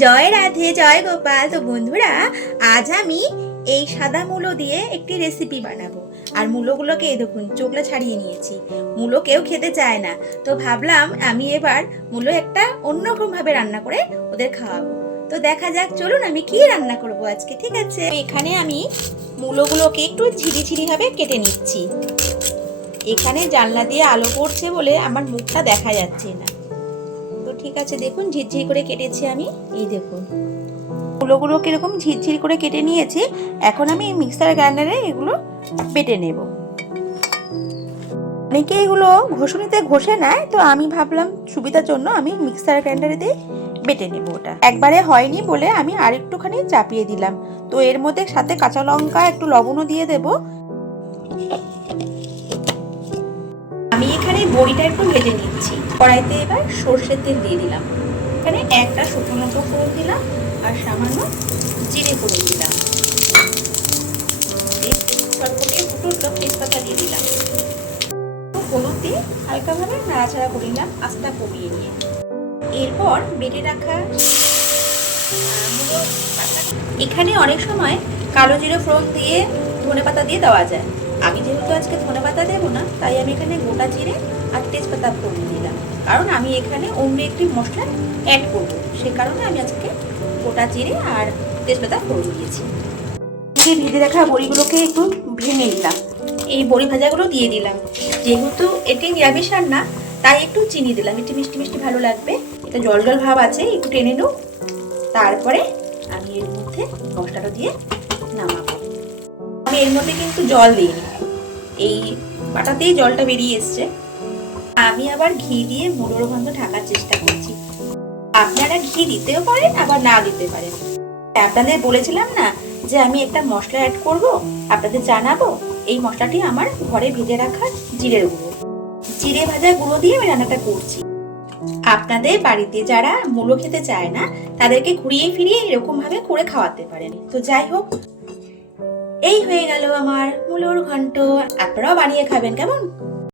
জয় রাধে, জয় গোপাল। তো বন্ধুরা, আজ আমি এই সাদা মূলো দিয়ে একটি রেসিপি বানাবো। আর মূলোগুলোকে এই দেখুন চোখলা ছাড়িয়ে নিয়েছি। মূলো কেউ খেতে চায় না, তো ভাবলাম আমি এবার মূলো একটা অন্যরকম ভাবে রান্না করে ওদের খাওয়াবো। তো দেখা যাক, চলুন আমি কি রান্না করব আজকে। ঠিক আছে, এখানে আমি মূলোগুলোকে একটু ঝিরিঝিরি ভাবে কেটে নিচ্ছি। এখানে জানলা দিয়ে আলো পড়ছে বলে আমার মুখটা দেখা যাচ্ছে না। তো ঠিক আছে, দেখুন ঝিরঝির করে কেটেছি আমি। এই দেখুন মূলোগুলো কিরকম ঝিরঝির করে কেটে নিয়েছি। এখন আমি মিক্সার গ্রাইন্ডারে এগুলো বেটে নেব। অনেকে এগুলো ঘষুনিতে ঘষে নেয়, তো আমি ভাবলাম সুবিধার জন্য আমি মিক্সার গ্রাইন্ডারে দিয়ে বেটে নেব। ওটা একবারে হয়নি বলে আমি আরেকটুখানি চাপিয়ে দিলাম। তো এর মধ্যে সাথে কাঁচা লঙ্কা, একটু লবণও দিয়ে দেব। আমি এখানে বড়িটা একটু ভেজে নিচ্ছি। কড়াইতে এবার সর্ষের তেল দিয়ে দিলাম। এখানে একটা শুকনো লঙ্কা ফোড়ন দিলাম আর সামান্য জিরে ফোড়ন দিলাম। চটপটিয়ে ফুটো তেজপাতা দিয়ে দিলাম। হলুদ দিয়ে হালকাভাবে নাড়াচাড়া করে নিলাম আস্তা কমিয়ে নিয়ে। এরপর বেটে রাখা এখানে অনেক সময় কালো জিরে ফোড়ন দিয়ে ধনেপাতা দিয়ে দেওয়া যায়। আমি যেহেতু আজকে ধনেপাতা দেবো না, তাই আমি এখানে গোটা জিরে আর তেজপাতা ফোড়ন দিলাম। কারণ আমি এখানে অন্য একটি মশলা অ্যাড করবো, সে কারণে আমি আজকে গোটা জিরে আর তেজপাতা ফোড়ন দিয়েছি। ভেজে রাখা বড়িগুলোকে একটু ভেঙে নিলাম। এই বড়ি ভাজাগুলো দিয়ে দিলাম। যেহেতু এটি নিরামিষ রান্না, তাই একটু চিনি দিলাম, একটু মিষ্টি মিষ্টি ভালো লাগবে। এটা জল জল ভাব আছে, একটু টেনে নেব। তারপরে আমি এর মধ্যে মশলাটা দিয়ে নামাবো। আমি এর মধ্যে কিন্তু জল দিইনি, এই বাটাতেই জলটা বেরিয়ে এসছে। আমি আবার ঘি দিয়ে মূলোর গন্ধ ঢাকার চেষ্টা করছি। আপনারা ঘি দিতেও পারেন, আবার না দিতে পারেন। আপনাদের বলেছিলাম না যে আমি একটা মশলা অ্যাড করব, আপনাদের জানাবো। এই মশলাটি আমার ঘরে ভেজে রাখা জিরের গুঁড়ো, জিরে ভাজা গুঁড়ো দিয়ে আমি রান্নাটা করছি। আপনাদের বাড়িতে যারা মূলো খেতে চায় না, তাদেরকে ঘুরিয়ে ফিরিয়ে এরকম ভাবে করে খাওয়াতে পারেন। তো যাই হোক, এই হয়ে গেল আমার মূলোর ঘন্ট। আপনারাও বানিয়ে খাবেন কেমন।